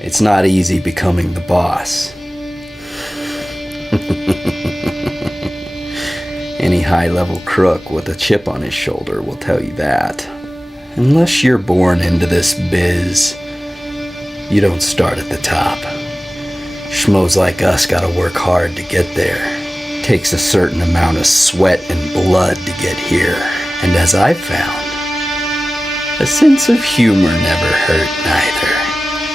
It's not easy becoming the boss. Any high-level crook with a chip on his shoulder will tell you that. Unless you're born into this biz, you don't start at the top. Schmoes like us gotta work hard to get there. Takes a certain amount of sweat and blood to get here. And as I've found, a sense of humor never hurt neither.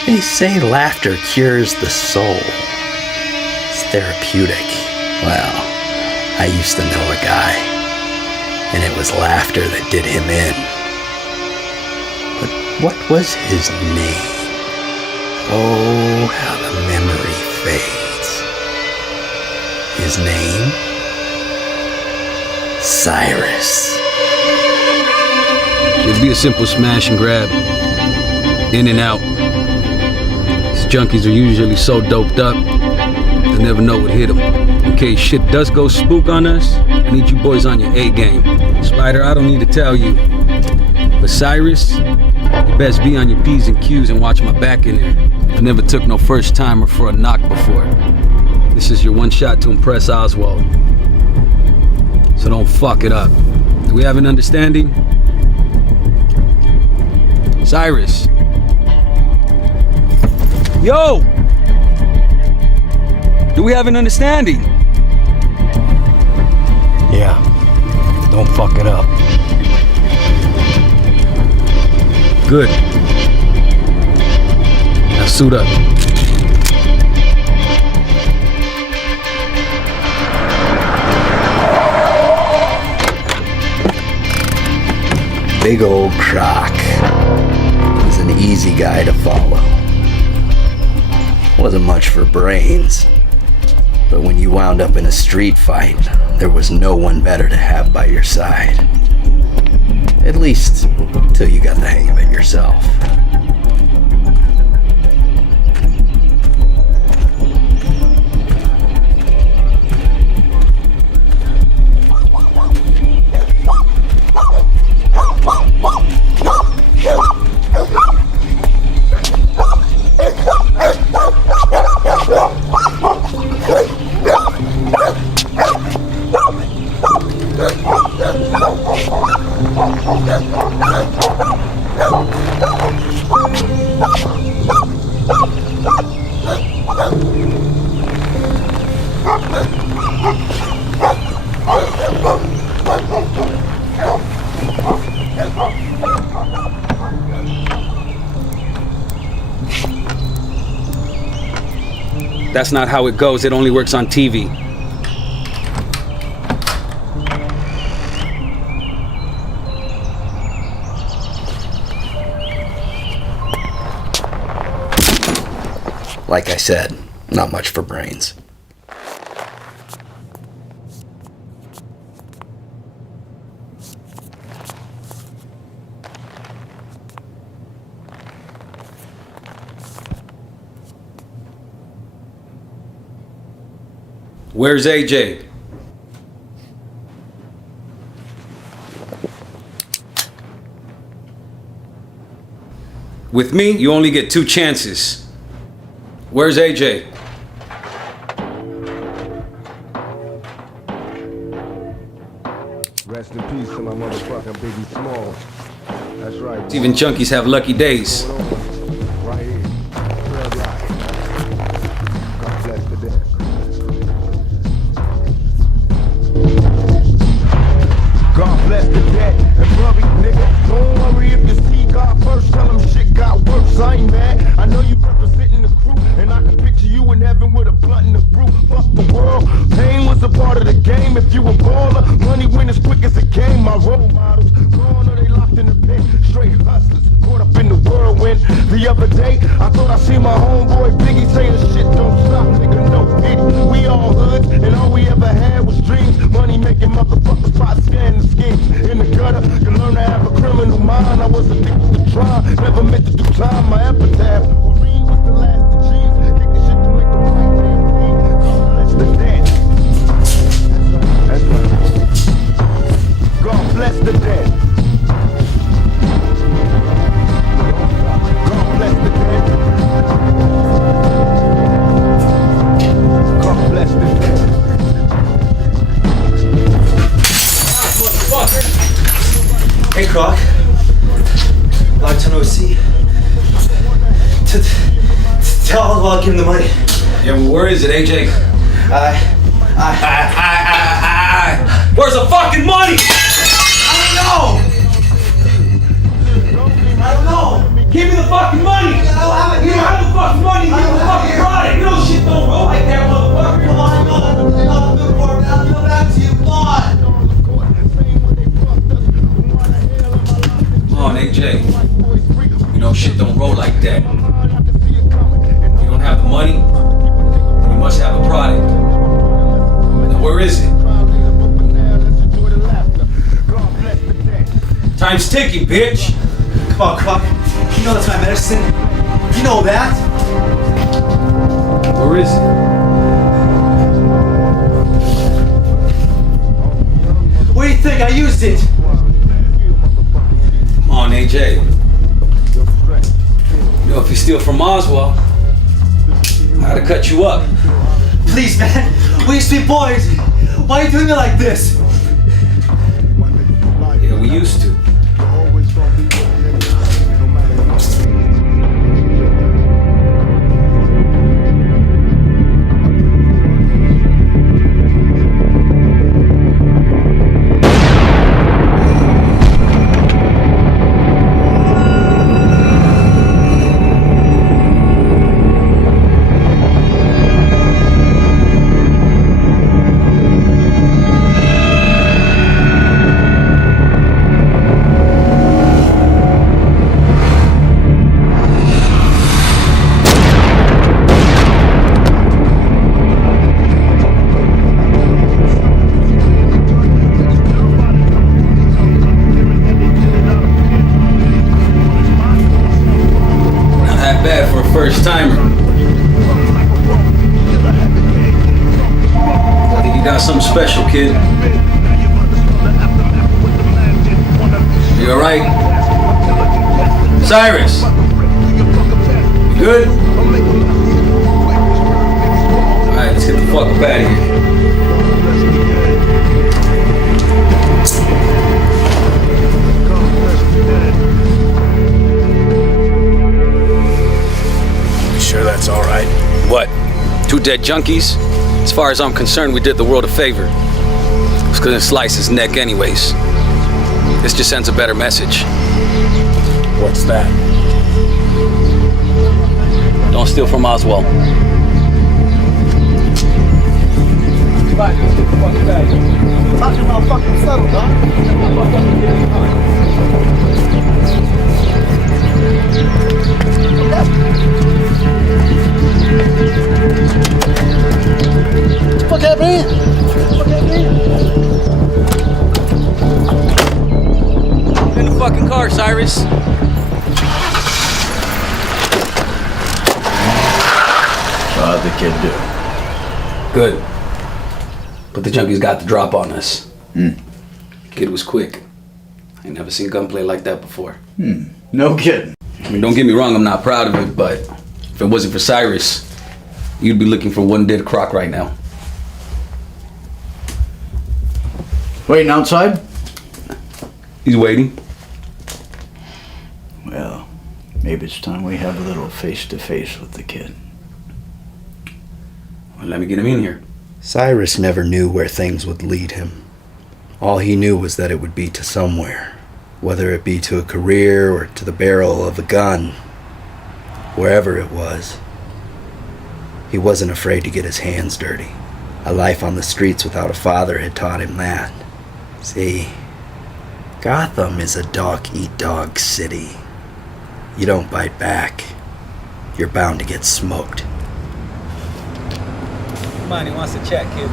They say laughter cures the soul. It's therapeutic. Well, I used to know a guy, and it was laughter that did him in. But what was his name? Oh, how the memory fades. His name? Cyrus. It'd be a simple smash and grab. In and out. These junkies are usually so doped up, they never know what hit them. In case shit does go spook on us, I need you boys on your A game. Spider, I don't need to tell you. But Cyrus, you best be on your P's and Q's and watch my back in there. I never took no first timer for a knock before. This is your one shot to impress Oswald. So don't fuck it up. Do we have an understanding? Cyrus. Yo! Do we have an understanding? Yeah. Don't fuck it up. Good. Now suit up. Big old Croc. He's an easy guy to follow. Wasn't much for brains. But when you wound up in a street fight, there was no one better to have by your side. At least, till you got the hang of it yourself. That's not how it goes. It only works on TV. Like I said, not much for brains. Where's AJ? With me, you only get 2 chances. Where's AJ? Rest in peace to my motherfucking Biggie Smalls. That's right. Even junkies have lucky days. Right here. Red light. God bless the dead. God bless the dead and brother, nigga. Don't worry if you see God first. Tell him shit got worse. I ain't mad. I know you representing the crew, and I can picture you in heaven with a blunt and a brew. Fuck the world. Pain was a part of the game. If you a baller, money win as quick as a game. My role models gone or they locked in the pen. Straight hustlers caught up in the whirlwind. The other day, I thought I seen my homeboy Biggie saying shit don't stop, nigga, no pity. We all hoods, and all we ever had was dreams. Money making motherfuckers pot scanning schemes. In the gutter, you learn to have a criminal mind. I was addicted to crime, never meant to do time. My epitaph, Marine was the last of G's. Kick the shit to make the right man feel. God bless the dead. That's right. God bless the dead. God bless the dead. Doc. Long time no see. Tell us about giving the money. Yeah, well, where is it, AJ? Where's the fucking money? I don't know. Give me the fucking money! I don't have it. You don't have the fucking money, give me the fucking product! You know shit don't roll like that, motherfucker! Come on, I'll do it for me. I'll give it back to you. Come on. Come on, AJ. You know shit don't roll like that. You don't have the money, you must have a product. Now where is it? Time's ticking, bitch! Come on, Croc. You know that's my medicine. You know that. Where is it? What do you think? I used it. Come on, AJ. You know, if you steal from Oswald, I gotta cut you up. Please, man. We used to be boys. Why are you doing it like this? Yeah, we used to. Bad for a first timer. I think you got something special, kid. You alright? Cyrus! You good? Alright, let's get the fuck up out of here. Sure that's all right? What? Two dead junkies? As far as I'm concerned, we did the world a favor. It was gonna slice his neck anyways. This just sends a better message. What's that? Don't steal from Oswald. Talking about fucking settle, dog. Fuck happening? Fuck happening? In the fucking car, Cyrus. How'd the kid do? Good. But the junkies got the drop on us. Kid was quick. I ain't never seen gunplay like that before. No kidding. I mean, don't get me wrong, I'm not proud of it, but if it wasn't for Cyrus, you'd be looking for one dead croc right now. Waiting outside? He's waiting. Well, maybe it's time we have a little face-to-face with the kid. Well, let me get him in here. Cyrus never knew where things would lead him. All he knew was that it would be to somewhere, whether it be to a career or to the barrel of a gun. Wherever it was, he wasn't afraid to get his hands dirty. A life on the streets without a father had taught him that. See, Gotham is a dog-eat-dog city. You don't bite back, you're bound to get smoked. Come on, he wants to chat, kid.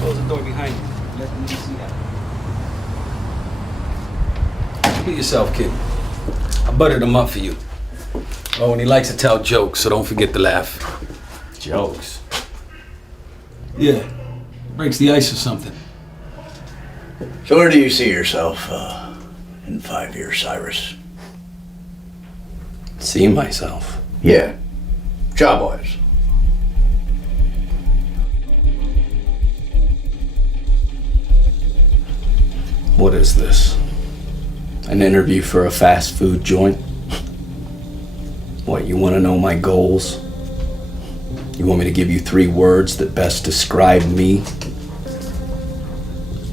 Close the door behind you. Let me see that. Be yourself, kid. I buttered him up for you. Oh, and he likes to tell jokes, so don't forget to laugh. Jokes? Yeah. Breaks the ice or something. So where do you see yourself in 5 years, Cyrus? See myself. Yeah. Job-wise. What is this? An interview for a fast food joint? What, you want to know my goals? You want me to give you 3 words that best describe me?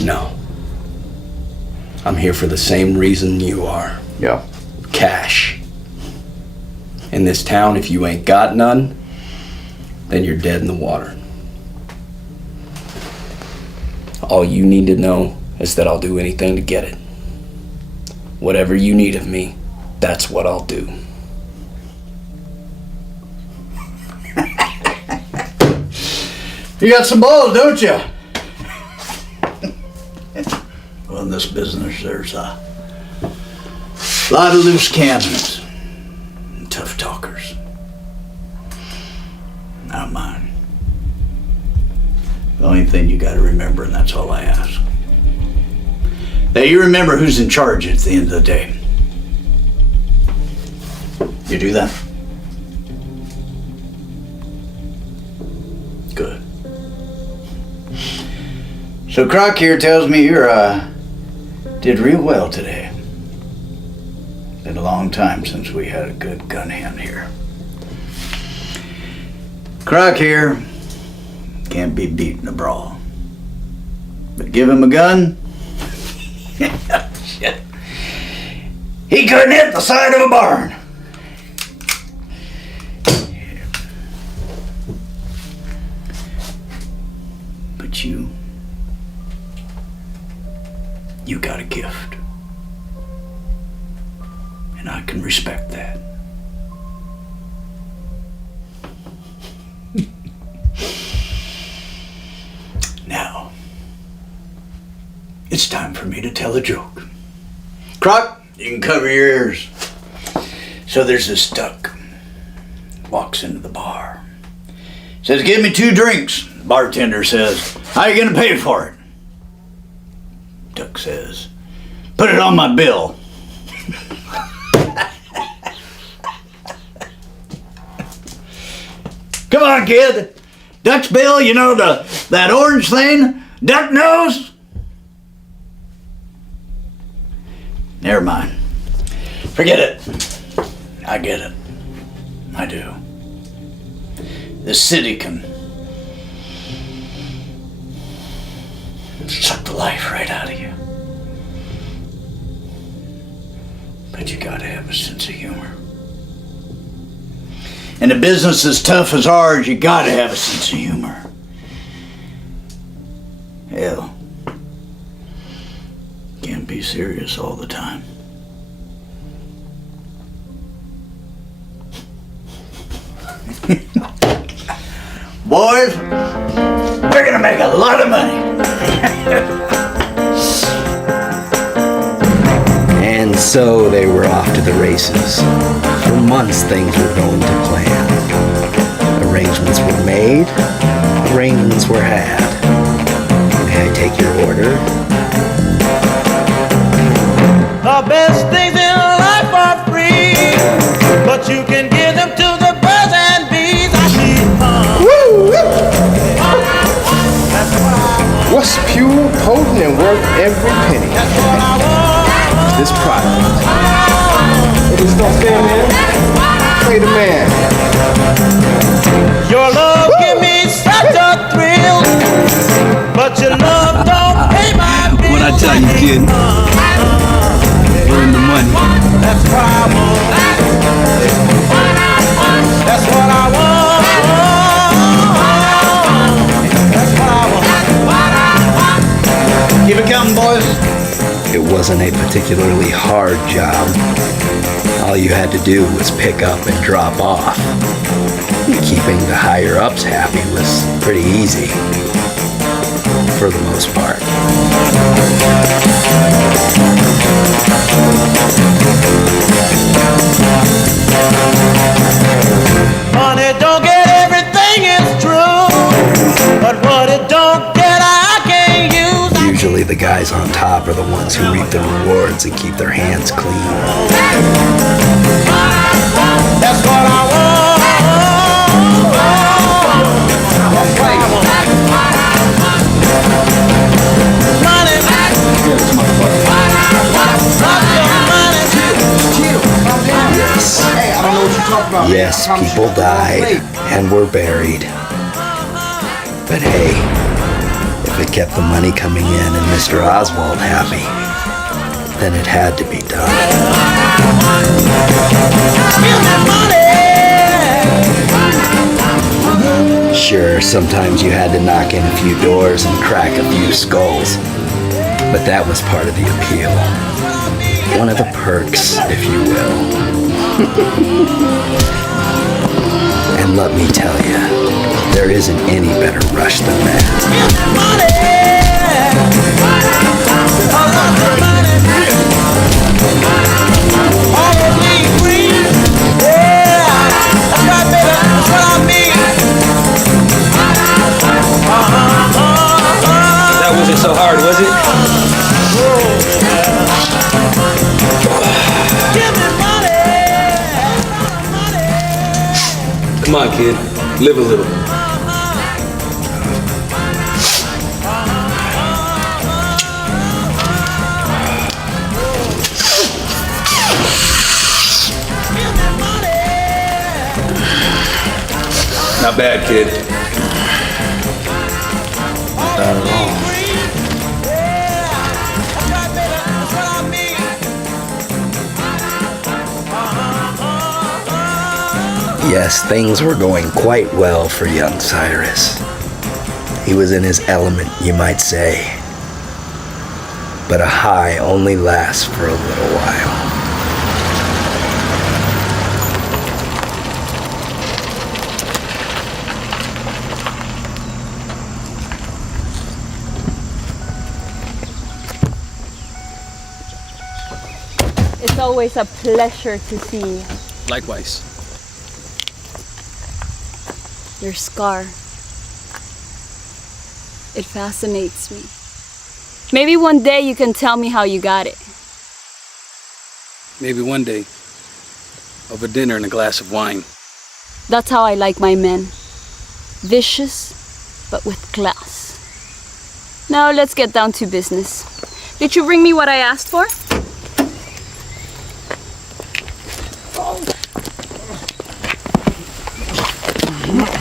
No. I'm here for the same reason you are. Yeah. Cash. In this town, if you ain't got none, then you're dead in the water. All you need to know is that I'll do anything to get it. Whatever you need of me, that's what I'll do. You got some balls, don't you? Well, in this business, there's a lot of loose cannons and tough talkers. Not mine. The only thing you got to remember, and that's all I ask, that you remember who's in charge at the end of the day. You do that? Good. So Croc here tells me you did real well today. Been a long time since we had a good gun hand here. Croc here can't be beat in a brawl. But give him a gun, shit, he couldn't hit the side of a barn. But you got a gift. And I can respect that. Now, it's time for me to tell a joke. Croc, you can cover your ears. So there's this duck. Walks into the bar. Says, give me 2 drinks. Bartender says, how are you gonna pay for it? Duck says, put it on my bill. Come on, kid. Duck's bill, you know, that orange thing? Duck nose? Never mind. Forget it. I get it. I do. This city can suck the life right out of you. But you gotta have a sense of humor. In a business as tough as ours, you gotta have a sense of humor. Hell, can't be serious all the time. Boys, we're gonna make a lot of money. And so they were off to the races. For months things were going to plan. Arrangements were made, arrangements were had. May I take your order? The best things in life are free, but you can give them to the birds and bees. I need What's pure, potent, and worth every penny? This product. What is don't stand there? Play the man. your love give me such a thrill, but your love don't pay my bills. What I tell you, kid? Earn the money. That's what I want. That's what I want. That's what I want. Keep it coming, boys. It wasn't a particularly hard job. All you had to do was pick up and drop off. Keeping the higher-ups happy was pretty easy. For the most part. Money don't get everything, it's true, but what it don't get, I can't use. Usually the guys on top are the ones who reap the rewards and keep their hands clean. That's what I want. That's what I want. Money. Yes, people died and were buried. But hey, if it kept the money coming in and Mr. Oswald happy, then it had to be done. Sure, sometimes you had to knock in a few doors and crack a few skulls, but that was part of the appeal. One of the perks, if you will. And let me tell you, there isn't any better rush than that. That wasn't so hard, was it? Come on, kid. Live a little. Not bad, kid. Not bad at all. Yes, things were going quite well for young Cyrus. He was in his element, you might say. But a high only lasts for a little while. It's always a pleasure to see you. Likewise. Your scar. It fascinates me. Maybe one day you can tell me how you got it. Maybe one day, over dinner and a glass of wine. That's how I like my men. Vicious, but with class. Now let's get down to business. Did you bring me what I asked for?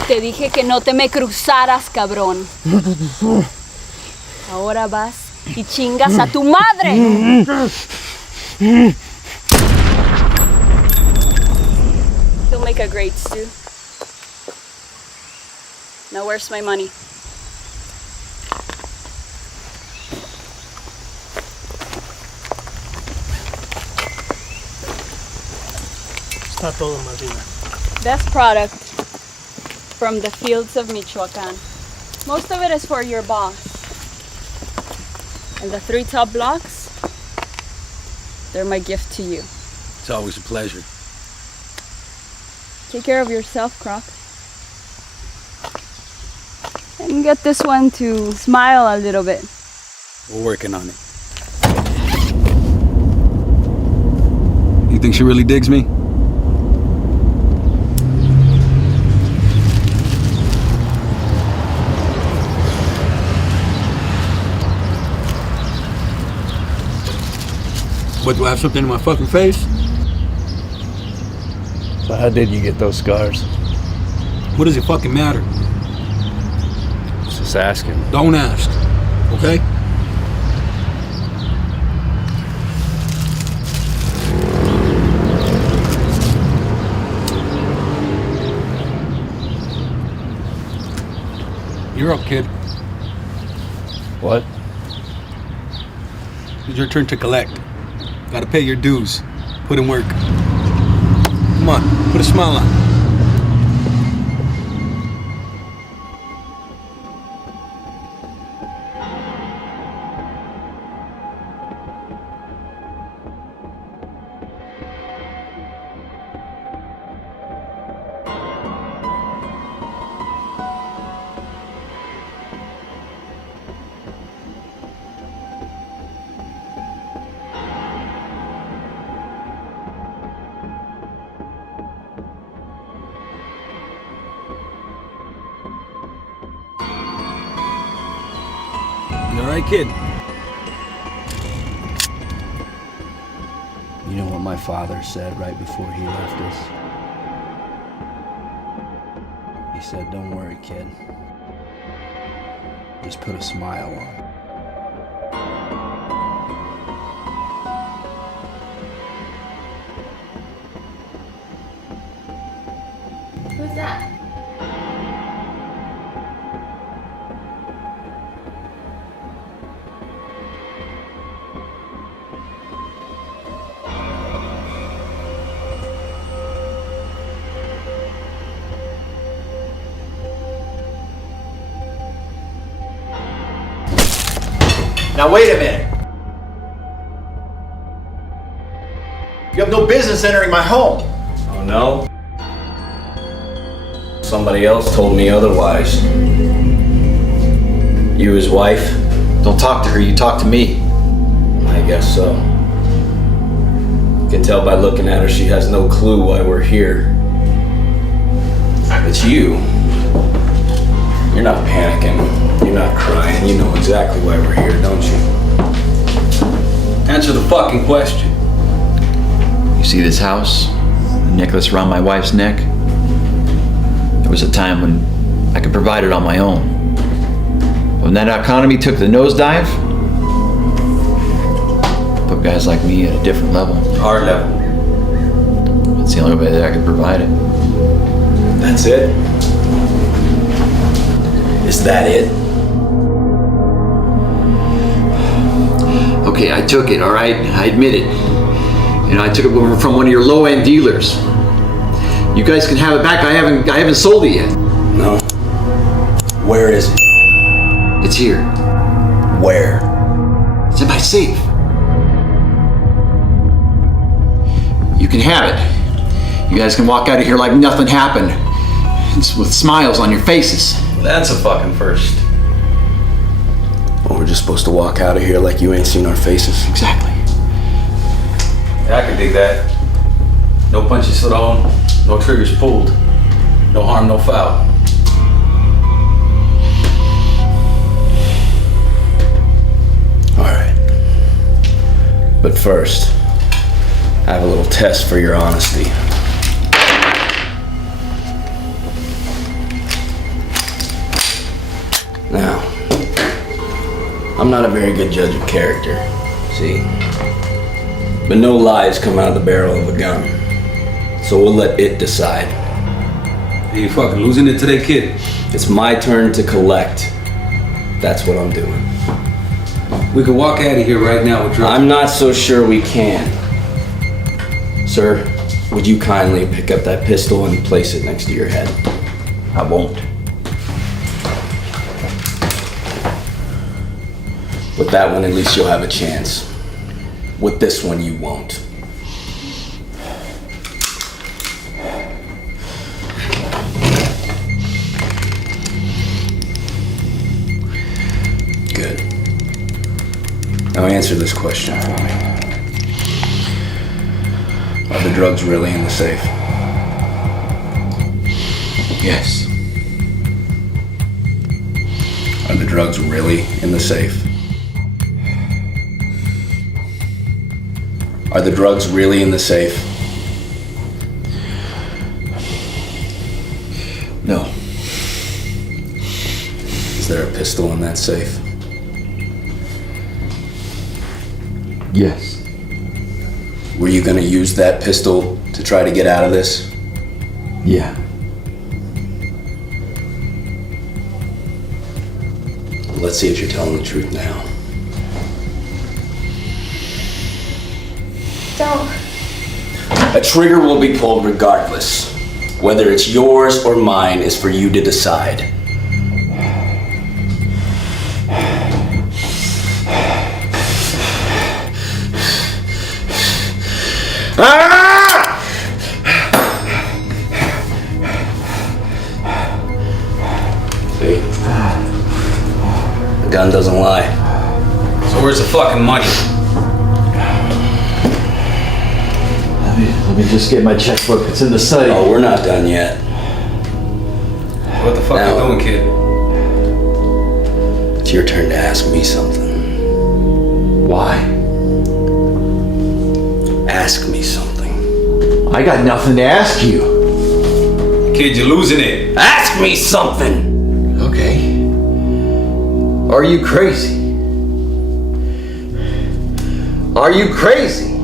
Te dije que no te me cruzaras, cabrón. Ahora vas y chingas a tu madre. He'll make a great stew. Now where's my money? Está todo, Marina. Best product from the fields of Michoacan. Most of it is for your boss. And the 3 top blocks, they're my gift to you. It's always a pleasure. Take care of yourself, Croc. And get this one to smile a little bit. We're working on it. You think she really digs me? What, do I have something in my fucking face? So how did you get those scars? What does it fucking matter? Just asking. Don't ask, okay? You're up, kid. What? It's your turn to collect. Gotta pay your dues. Put in work. Come on, put a smile on. You all right, kid? You know what my father said right before he left us? He said, "Don't worry, kid. Just put a smile on." Who's that? Now wait a minute. You have no business entering my home. Oh no? Somebody else told me otherwise. You his wife? Don't talk to her, you talk to me. I guess so. You can tell by looking at her she has no clue why we're here. It's you. You're not panicking. You're not crying. You know exactly why we're here, don't you? Answer the fucking question. You see this house? The necklace around my wife's neck? There was a time when I could provide it on my own. When that economy took the nosedive, put guys like me at a different level. Our level. It's the only way that I could provide it. That's it? Is that it? Okay, I took it, all right? I admit it. And I took it from one of your low-end dealers. You guys can have it back. I haven't sold it yet. No. Where is it? It's here. Where? It's in my safe. You can have it. You guys can walk out of here like nothing happened. It's with smiles on your faces. That's a fucking first. Well, we're just supposed to walk out of here like you ain't seen our faces. Exactly. Yeah, I can dig that. No punches thrown, no triggers pulled. No harm, no foul. All right. But first, I have a little test for your honesty. Now, I'm not a very good judge of character, see? But no lies come out of the barrel of a gun. So we'll let it decide. Hey, you fucking losing it today, kid? It's my turn to collect. That's what I'm doing. We could walk out of here right now with drugs. I'm not so sure we can. Sir, would you kindly pick up that pistol and place it next to your head? I won't. With that one, at least you'll have a chance. With this one, you won't. Good. Now answer this question for me. Are the drugs really in the safe? Yes. Are the drugs really in the safe? Are the drugs really in the safe? No. Is there a pistol in that safe? Yes. Were you gonna use that pistol to try to get out of this? Yeah. Let's see if you're telling the truth now. Don't. A trigger will be pulled regardless. Whether it's yours or mine is for you to decide. Ah! See? The gun doesn't lie. So where's the fucking money? Let me just get my checkbook. It's in the safe. Oh, we're not done yet. What the fuck Now- you doing, kid? It's your turn to ask me something. Why? Ask me something. I got nothing to ask you. Kid, you're losing it. Ask me something! Okay. Are you crazy? Are you crazy?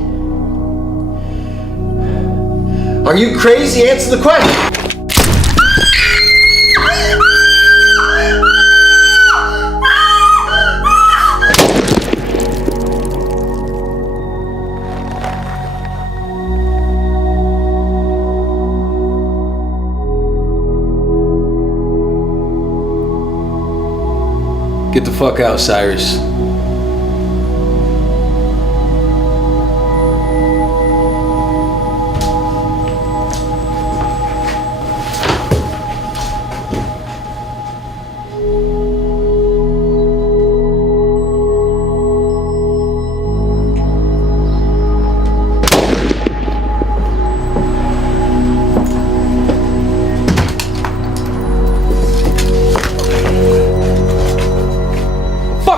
Are you crazy? Answer the question! Get the fuck out, Cyrus.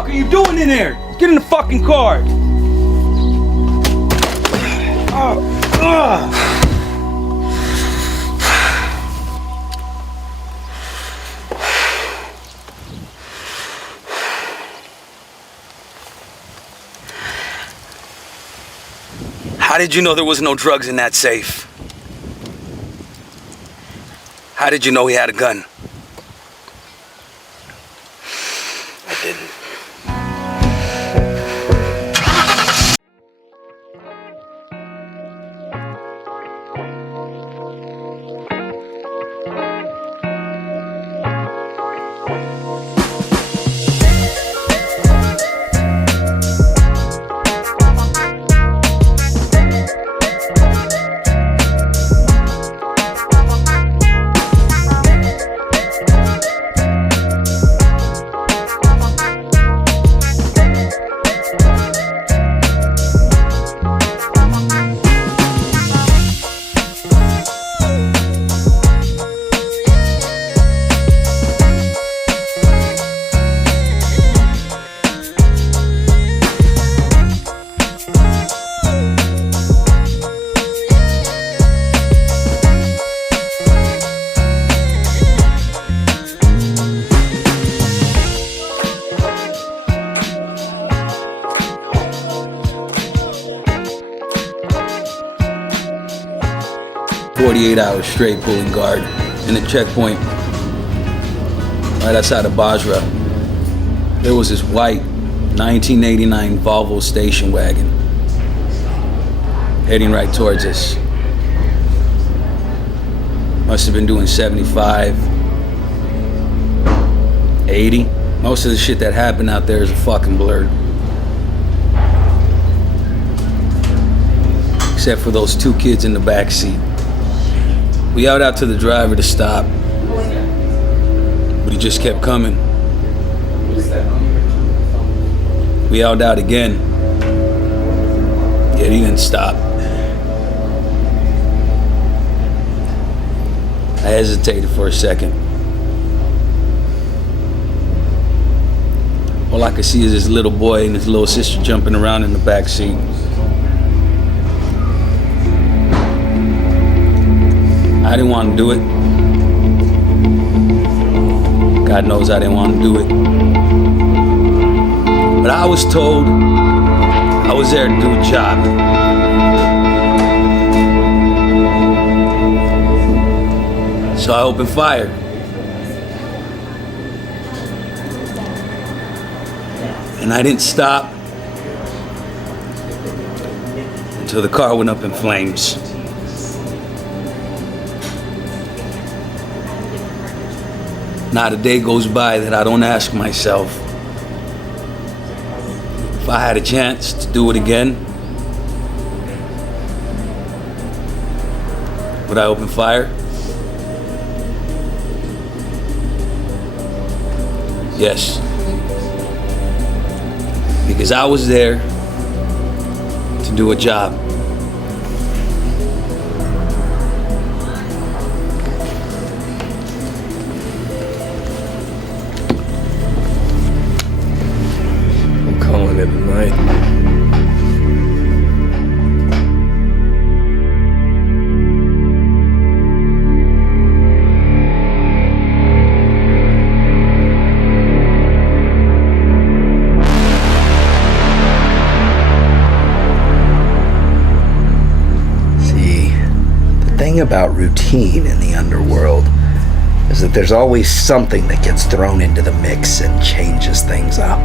What are you doing in there? Get in the fucking car. How did you know there was no drugs in that safe? How did you know he had a gun? I didn't. Hours straight pulling guard in the checkpoint right outside of Basra. There was this white 1989 Volvo station wagon heading right towards us. Must have been doing 75, 80. Most of the shit that happened out there is a fucking blur. Except for those two kids in the back seat. We yelled out to the driver to stop, but he just kept coming. We yelled out again, yet he didn't stop. I hesitated for a second. All I could see is this little boy and his little sister jumping around in the back seat. I didn't want to do it. God knows I didn't want to do it. But I was told I was there to do a job. So I opened fire. And I didn't stop until the car went up in flames. Not a day goes by that I don't ask myself, if I had a chance to do it again, would I open fire? Yes. Because I was there to do a job. Calling it a night. thing about routine in the underworld is that there's always something that gets thrown into the mix and changes things up.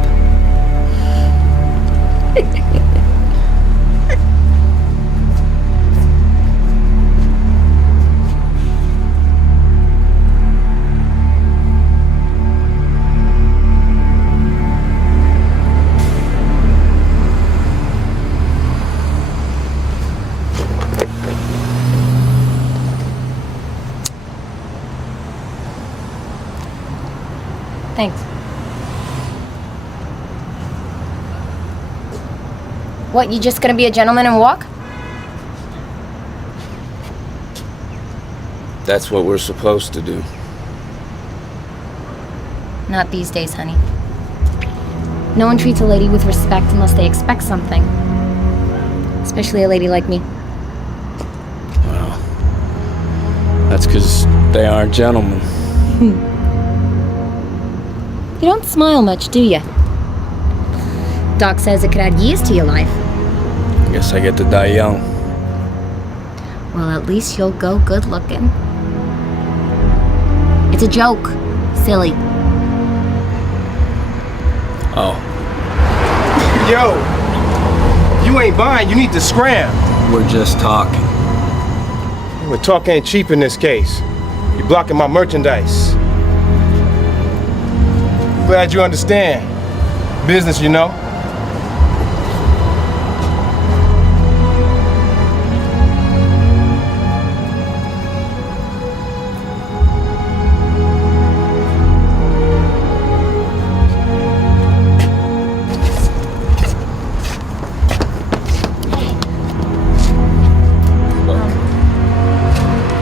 Thanks. What, you just gonna be a gentleman and walk? That's what we're supposed to do. Not these days, honey. No one treats a lady with respect unless they expect something. Especially a lady like me. Well, that's because they aren't gentlemen. You don't smile much, do you? Doc says it could add years to your life. Guess I get to die young. Well, at least you'll go good looking. It's a joke. Silly. Oh, Yo, you ain't buying, you need to scram. we're just talking. Well, talk ain't cheap in this case. You're blocking my merchandise. Glad you understand. Business, you know.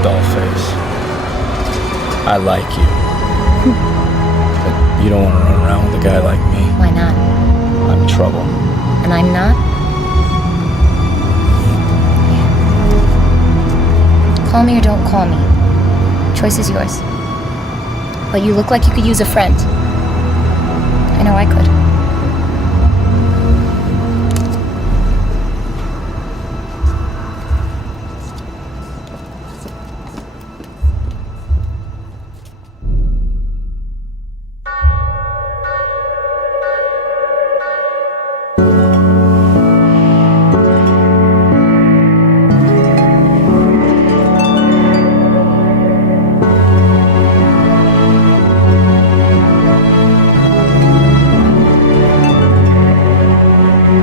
Dollface. I like you. But you don't want to run around with a guy like me. Why not? I'm trouble. And I'm not? Call me or don't call me. Choice is yours. But you look like you could use a friend. I know I could.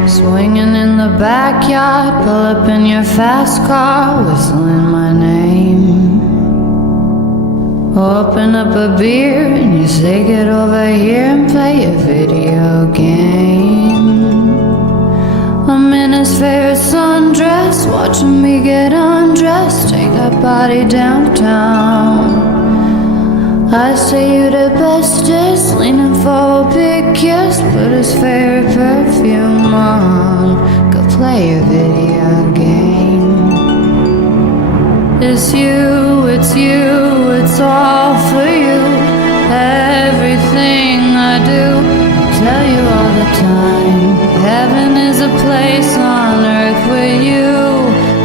Swinging in the backyard, pull up in your fast car, whistling my name. Open up a beer and you say get over here and play a video game. I'm in his favorite sundress, watching me get undressed, take that body downtown. I say you the bestest, leaning for a big kiss, put his favorite perfume on, go play a video game. It's you, it's all for you. Everything I do, I tell you all the time. Heaven is a place on earth with you.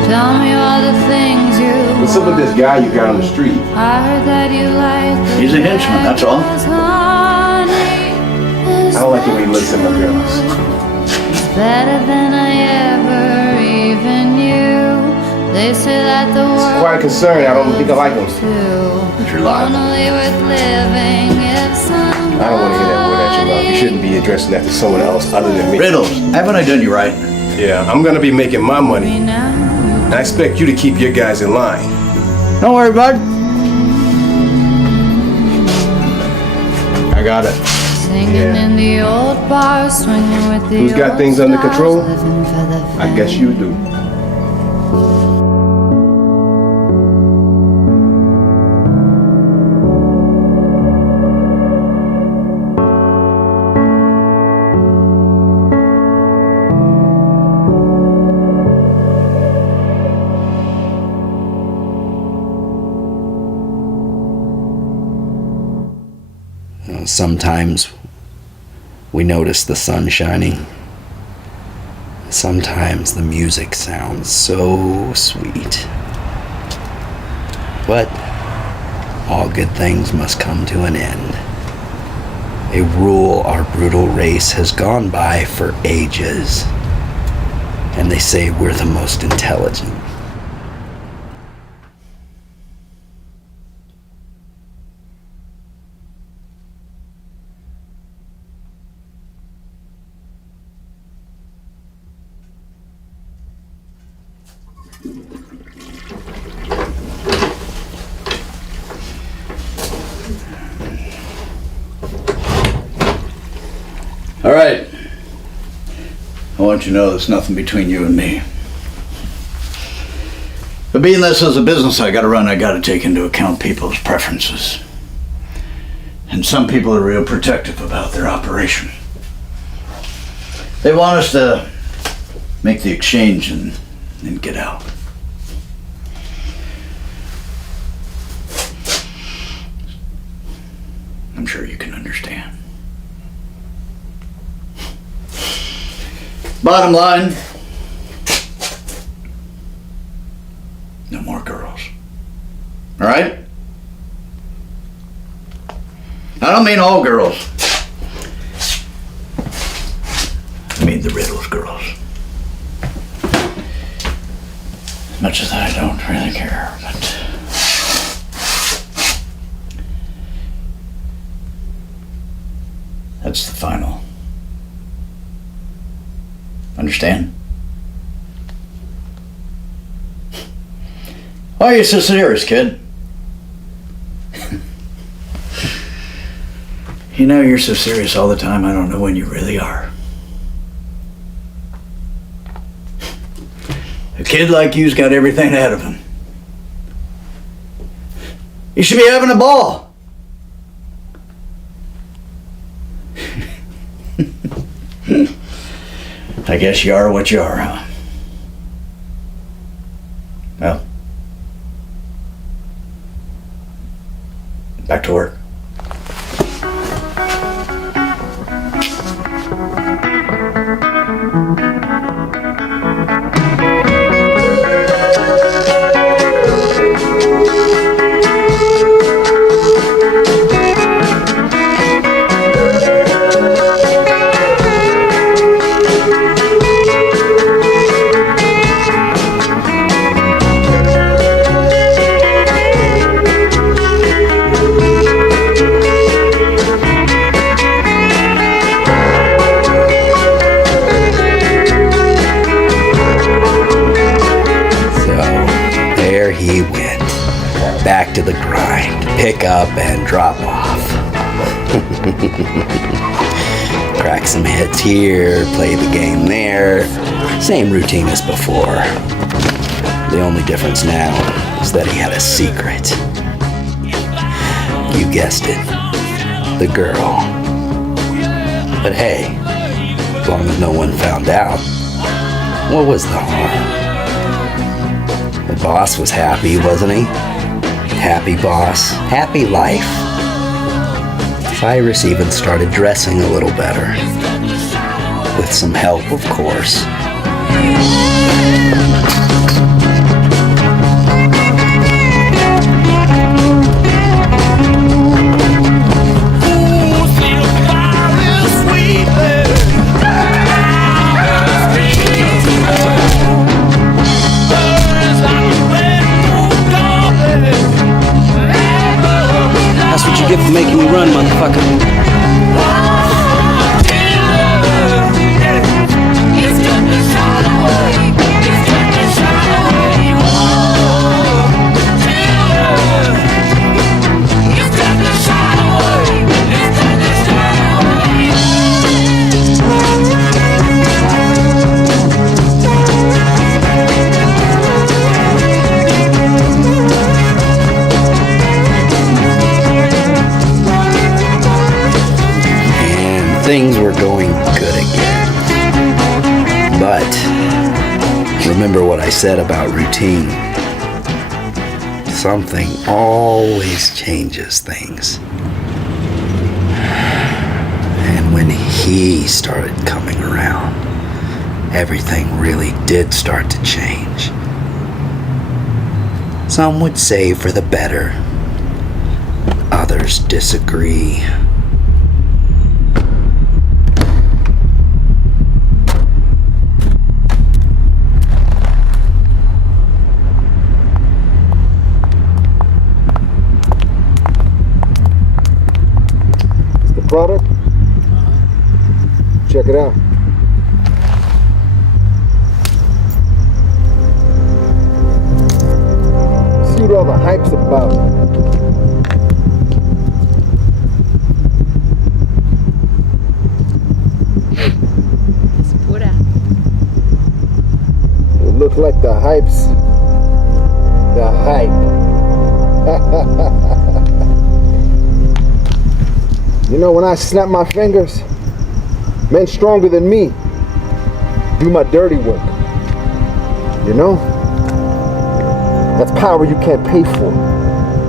Tell me all the things you What's up with this guy you got on the street? I heard that you like the He's a henchman, that's all. I don't like the way he looks at my girls. better than I ever even knew. They say that the world Quite a concern, I don't think I like him. But you're lying. only worth living if somebody I don't want to hear that word at you, love. You shouldn't be addressing that to someone else other than me. Riddles, haven't I done you right? Yeah, I'm gonna be making my money. now. And I expect you to keep your guys in line. Don't worry, bud. I got it. Singing Yeah. in the old bar, swinging with the Who's got old things under stars, control? living for the I guess you do. Sometimes we notice the sun shining. Sometimes the music sounds so sweet. But all good things must come to an end. A rule our brutal race has gone by for ages. And they say we're the most intelligent. All right. I want you to know there's nothing between you and me. But being this is a business I gotta run, I gotta take into account people's preferences. And some people are real protective about their operation. They want us to make the exchange and get out. I'm sure you can understand. Bottom line, no more girls. All right? I don't mean all girls. I mean the Riddles girls. As much as I don't really care, but that's the final. Understand? Why are you so serious, kid? You know you're so serious all the time, I don't know when you really are. A kid like you's got everything ahead of him. You should be having a ball. I guess you are what you are, huh? Well, back to work. Back to the grind, pick up and drop off. Crack some hits here, play the game there. Same routine as before. The only difference now is that he had a secret. You guessed it, the girl. But hey, as long as no one found out, what was the harm? The boss was happy, wasn't he? Happy boss, happy life. Cyrus even started dressing a little better. With some help, of course. That's what you get for making me run, motherfucker. Things were going good again. But remember what I said about routine. Something always changes things. And when he started coming around, everything really did start to change. Some would say for the better. Others disagree. It's the product? Check it out. See what all the hype's about. It looks like the hype's the hype. You know, when I snap my fingers, men stronger than me do my dirty work. You know? That's power you can't pay for.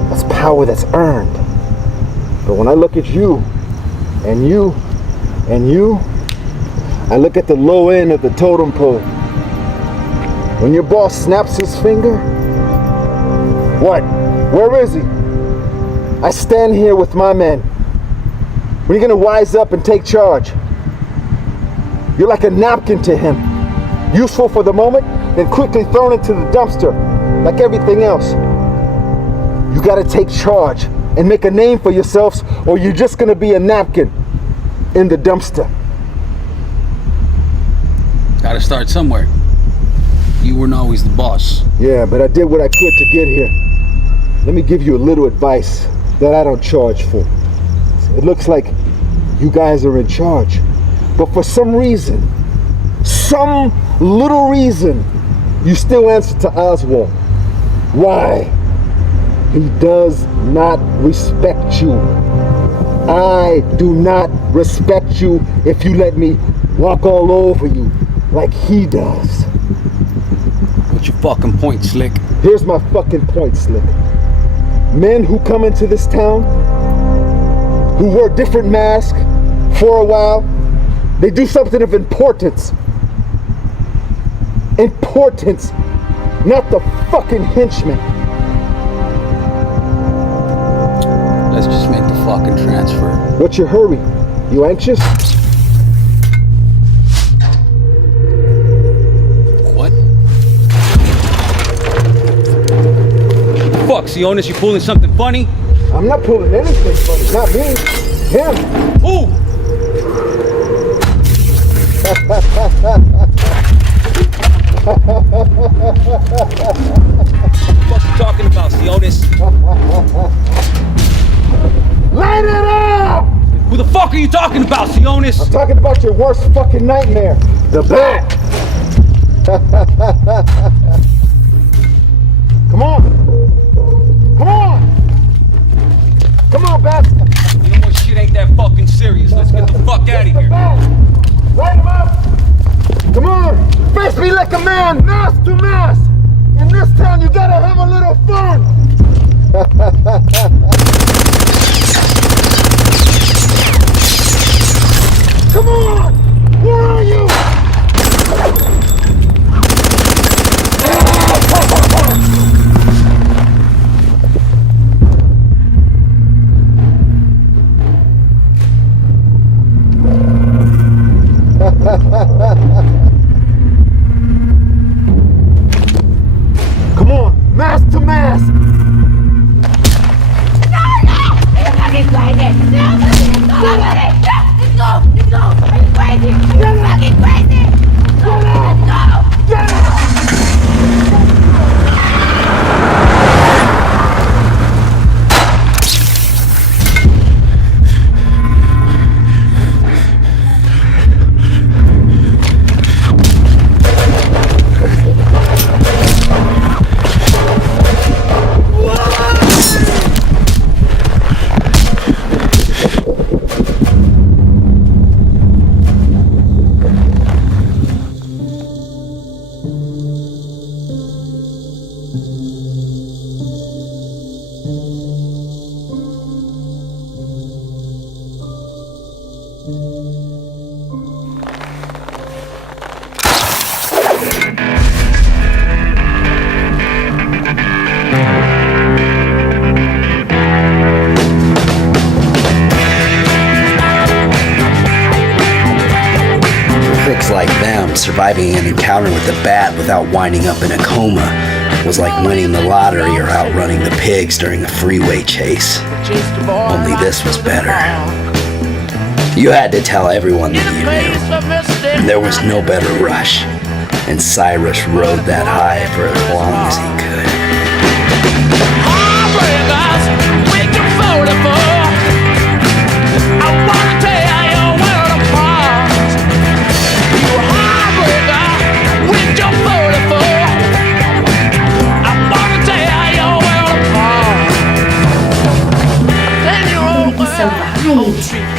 That's power that's earned. But when I look at you, and you, and you, I look at the low end of the totem pole. When your boss snaps his finger, what? Where is he? I stand here with my men. When are you gonna wise up and take charge? You're like a napkin to him. Useful for the moment, then quickly thrown into the dumpster, like everything else. You gotta take charge and make a name for yourselves, or you're just gonna be a napkin in the dumpster. Gotta start somewhere. You weren't always the boss. Yeah, but I did what I could to get here. Let me give you a little advice that I don't charge for. It looks like you guys are in charge, but for some reason, some little reason, you still answer to Oswald. Why? He does not respect you. I do not respect you if you let me walk all over you like he does. What's your fucking point, Slick? Here's my fucking point, Slick. Men who come into this town, who wear different masks for a while, they do something of importance. Importance, not the fucking henchman. Let's just make the fucking transfer. What's your hurry? You anxious? What? Fuck, Sionis, you pulling something funny? I'm not pulling anything funny. Not me. Him. Who? What you talking about, Sionis? Light it up! Who the fuck are you talking about, Sionis? I'm talking about your worst fucking nightmare. The bat. Come on. Come on. Come on, bat. You know what? Shit ain't that fucking serious. Let's get the fuck out of here. Light him up. Come on. Face me like a man, mask to mask. In this town, you gotta have a little fun. Come on! Where are you? Come on, mask to mask. and surviving an encounter with the bat without winding up in a coma was like winning the lottery or outrunning the pigs during a freeway chase. Only this was better. You had to tell everyone that you knew, and there was no better rush, and Cyrus rode that high for as long as he could.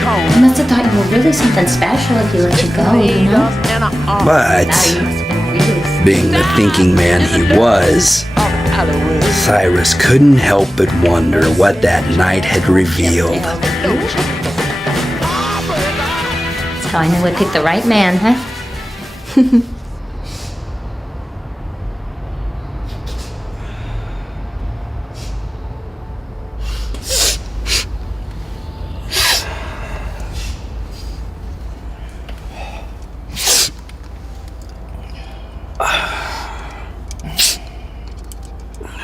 I must have thought you were really something special if he let you go, you know? But, being the thinking man he was, Cyrus couldn't help but wonder what that night had revealed. That's how I knew I picked the right man, huh?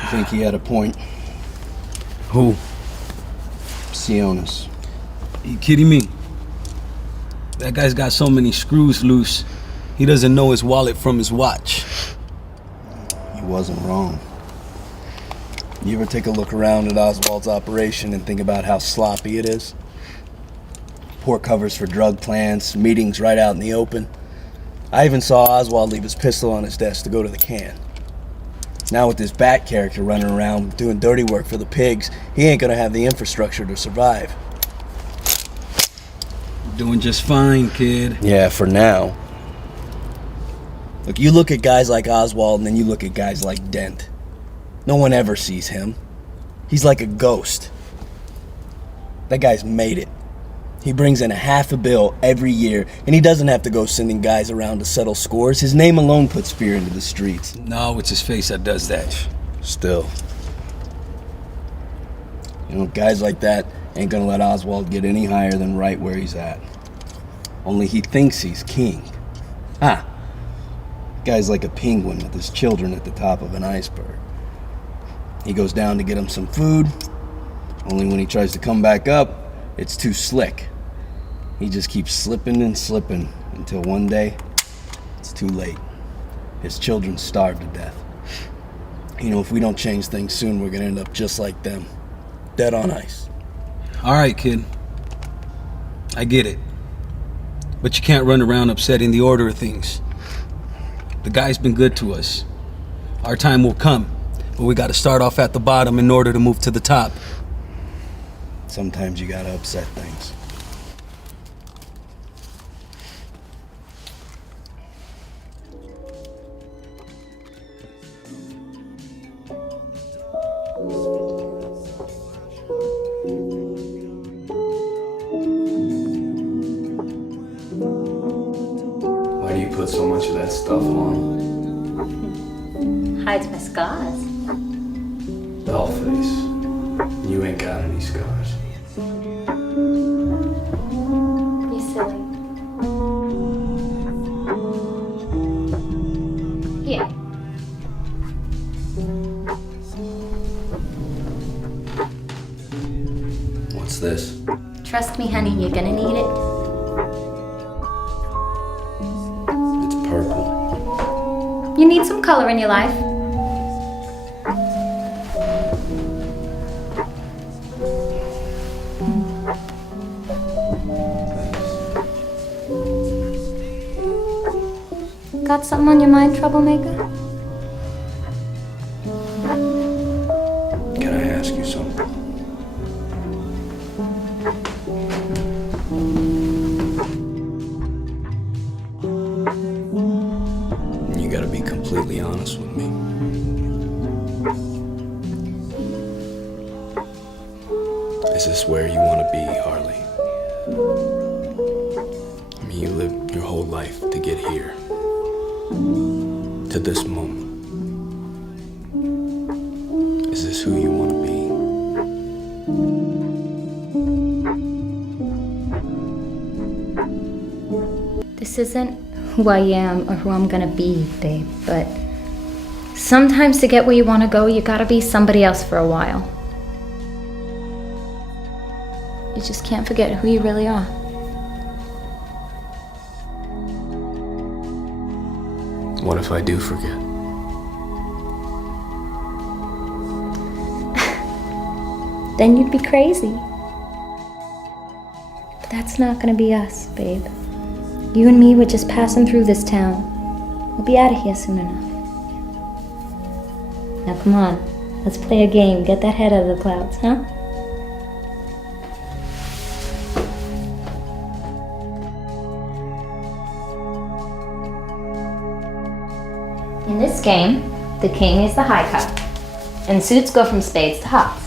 I think he had a point. Who? Sionis. You kidding me? That guy's got so many screws loose, he doesn't know his wallet from his watch. He wasn't wrong. You ever take a look around at Oswald's operation and think about how sloppy it is? Poor covers for drug plans, meetings right out in the open. I even saw Oswald leave his pistol on his desk to go to the can. Now with this Bat character running around doing dirty work for the pigs, he ain't gonna have the infrastructure to survive. Doing just fine, kid. Yeah, for now. Look, you look at guys like Oswald and then you look at guys like Dent. No one ever sees him. He's like a ghost. That guy's made it. He brings in $500 million every year, and he doesn't have to go sending guys around to settle scores. His name alone puts fear into the streets. No, it's his face that does that. Still. You know, guys like that ain't gonna let Oswald get any higher than right where he's at. Only he thinks he's king. Ha! Guy's like a penguin with his children at the top of an iceberg. He goes down to get him some food, only when he tries to come back up, it's too slick. He just keeps slipping and slipping until one day, it's too late. His children starve to death. You know, if we don't change things soon, we're gonna end up just like them. Dead on ice. All right, kid. I get it. But you can't run around upsetting the order of things. The guy's been good to us. Our time will come, but we gotta start off at the bottom in order to move to the top. Sometimes you gotta upset things. Why do you put so much of that stuff on? Hides my scars. Dollface. You ain't got any scars. You silly. Here. What's this? Trust me, honey, you're gonna need it. It's purple. You need some color in your life. Got something on your mind, troublemaker? Can I ask you something? You gotta be completely honest with me. Is this where you want to be, Harley? I mean, you lived your whole life to get here. To this moment. Is this who you want to be? This isn't who I am or who I'm gonna be, babe, but sometimes to get where you wanna go, you gotta be somebody else for a while. You just can't forget who you really are. What if I do forget? Then you'd be crazy. But that's not gonna be us, babe. You and me, we're just passing through this town. We'll be out of here soon enough. Now come on, let's play a game. Get that head out of the clouds, huh? In this game, the king is the high cup, and suits go from spades to hearts.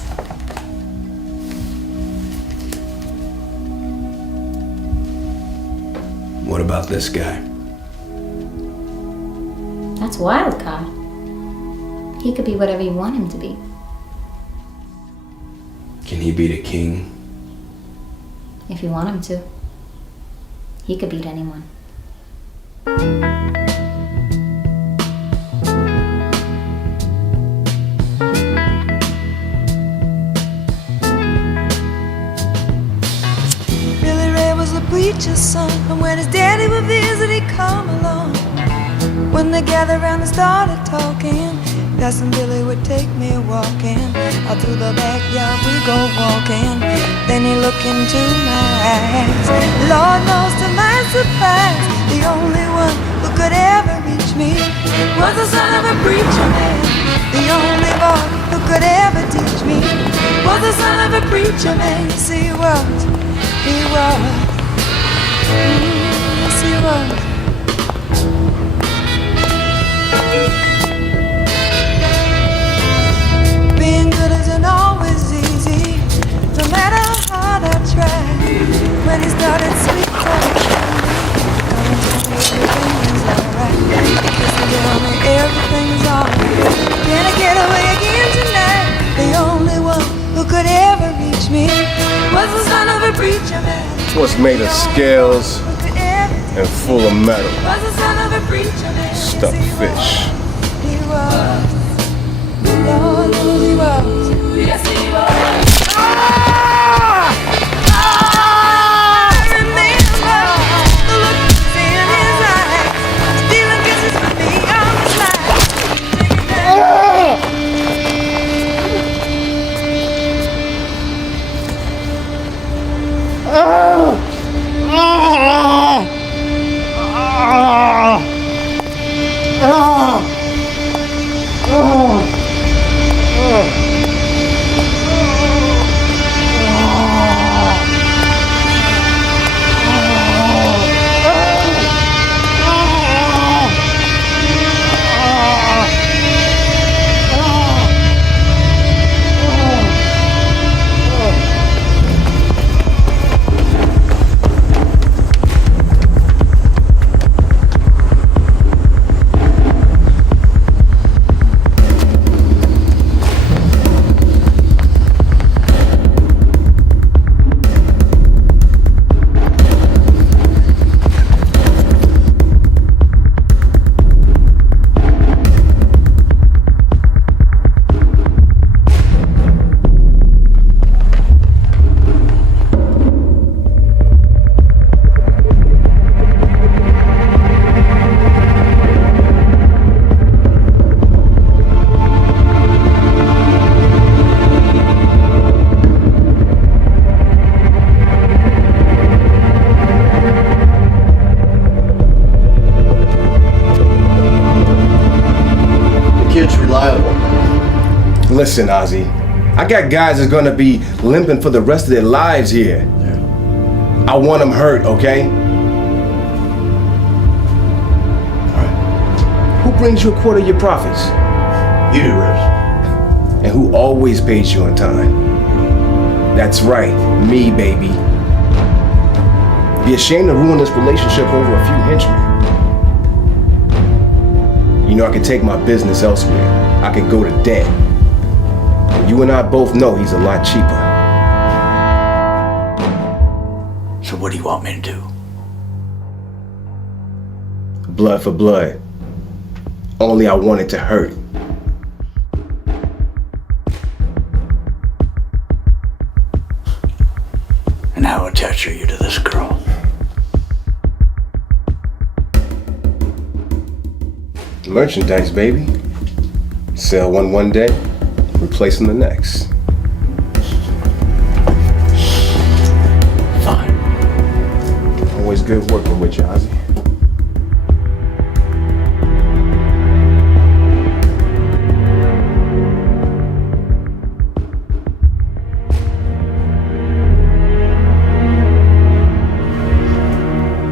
What about this guy? That's wild card. He could be whatever you want him to be. Can he beat a king? If you want him to. He could beat anyone. Billy Ray was a preacher's son, and when his daddy would visit, he'd come along. When they gathered around and started talking, Cousin Billy would take me walking. Out through the backyard we go walking. Then he looked into my eyes. Lord knows to my surprise, the only one who could ever reach me was the son of a preacher man. The only boy who could ever teach me was the son of a preacher man. Yes, he was. He was. Yes, he was. Being good isn't always easy, no matter how hard I try. When he started sweet talking, everything's alright. Listen, tell me everything's alright. Can I get away again tonight? The only one who could ever reach me was the son of a preacher man. What's made of scales and full of metal? Was the son of a preacher man. Stuffed fish. He was. Lord knows he was. Yes, he was. I remember the look in his eyes, stealing kisses from me on the slide. Listen, Ozzy, I got guys that's gonna be limping for the rest of their lives here. I want them hurt, okay? Alright. Who brings you a quarter of your profits? You do, Rose. And who always pays you on time? That's right, me, baby. Be ashamed to ruin this relationship over a few henchmen. You know I can take my business elsewhere. I can go to debt. You and I both know he's a lot cheaper. So what do you want me to do? blood for blood. Only I wanted to hurt. And how attached are you to this girl? Merchandise, baby. Sell one day, replacing the next. Fine. Always good working with you, Ozzy.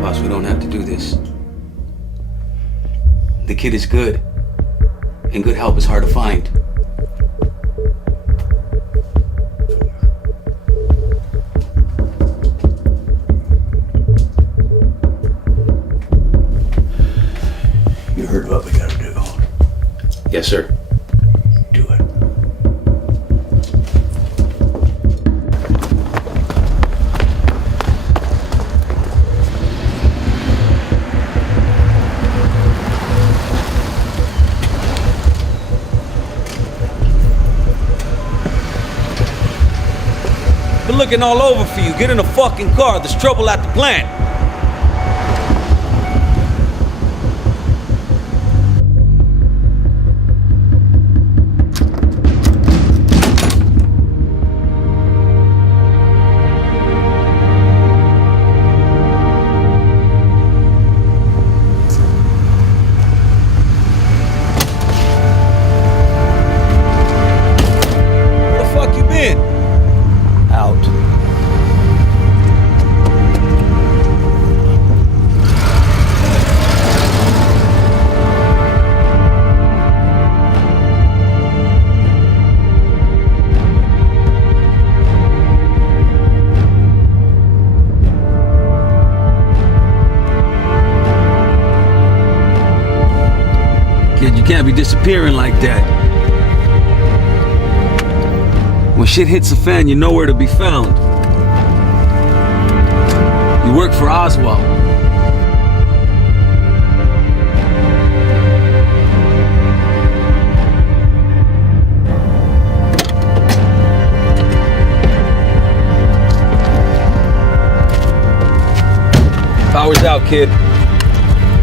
Boss, we don't have to do this. The kid is good, and good help is hard to find. You heard what we gotta do. Yes, sir. Do it. Been looking all over for you. Get in a fucking car. There's trouble at the plant. Where the fuck you been? Out. Kid, you can't be disappearing like that. When shit hits the fan, you're nowhere to be found. You work for Oswald. Power's out, kid.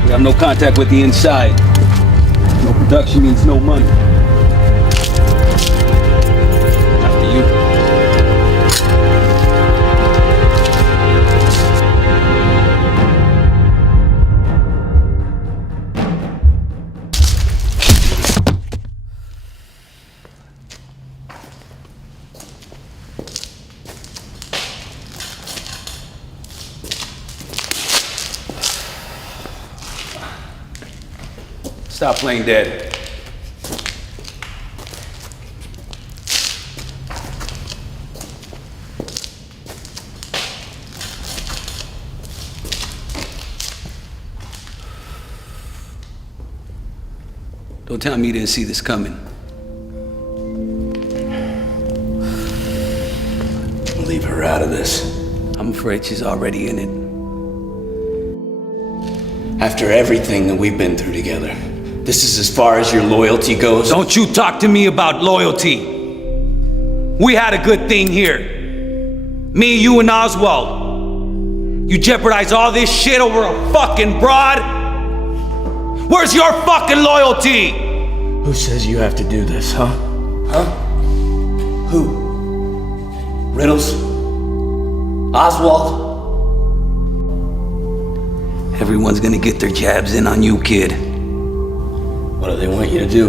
We have no contact with the inside. No production means no money. After you. Stop playing dead. Don't tell me you didn't see this coming. Leave her out of this. I'm afraid she's already in it. After everything that we've been through together, this is as far as your loyalty goes? Don't you talk to me about loyalty. We had a good thing here. Me, you, and Oswald. You jeopardize all this shit over a fucking broad? Where's your fucking loyalty? Who says you have to do this, huh? Huh? Who? Riddles? Oswald? Everyone's gonna get their jabs in on you, kid. What do they want you to do?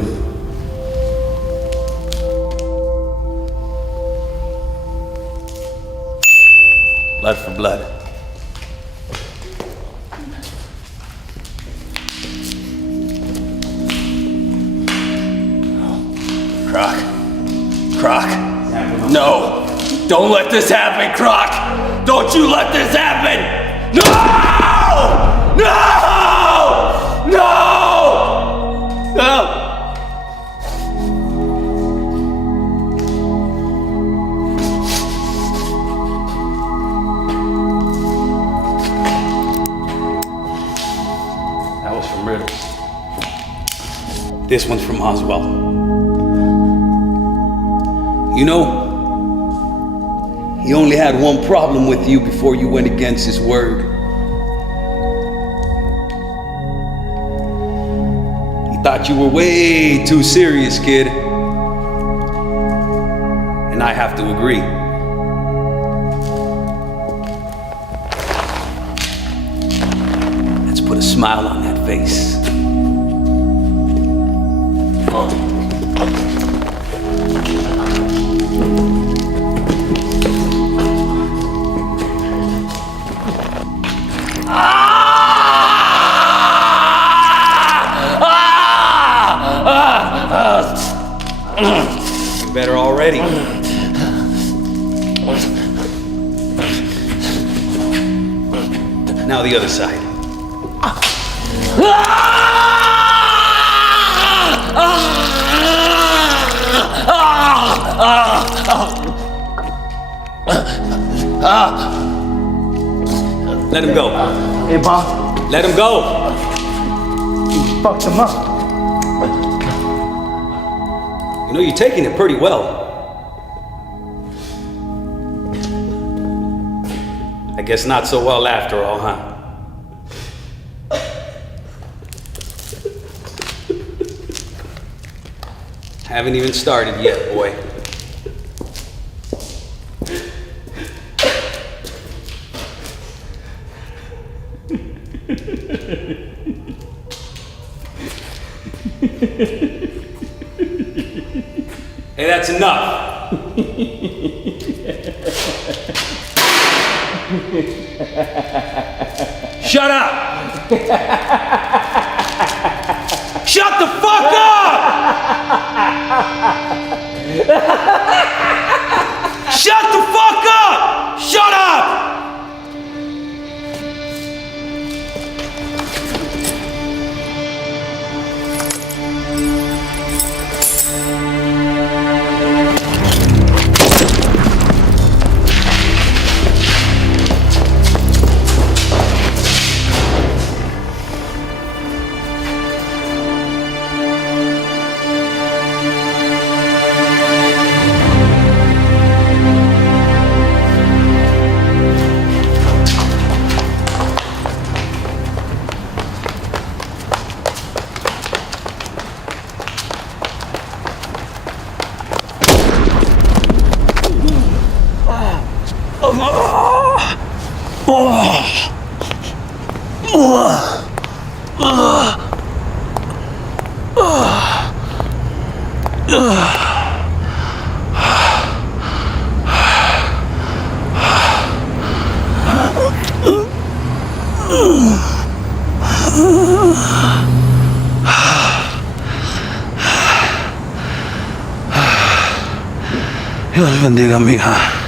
Blood for blood. Croc. No! Don't let this happen, Croc! Don't you let this happen! No! No! No! No! That was from This one's from Oswald. You know, he only had one problem with you before you went against his word. He thought you were way too serious, kid. And I have to agree. Let's put a smile on that face. Better already. Now the other side. Let him go. Hey, Bob. Let him go. You fucked him up. You know, you're taking it pretty well. I guess not so well after all, huh? Haven't even started yet, boy. Hey, that's enough. Shut up! Shut the fuck up! Shut the fuck up! Shut up! Dios bendiga a mi hija.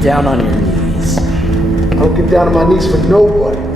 get down on your knees. I don't get down on my knees for nobody.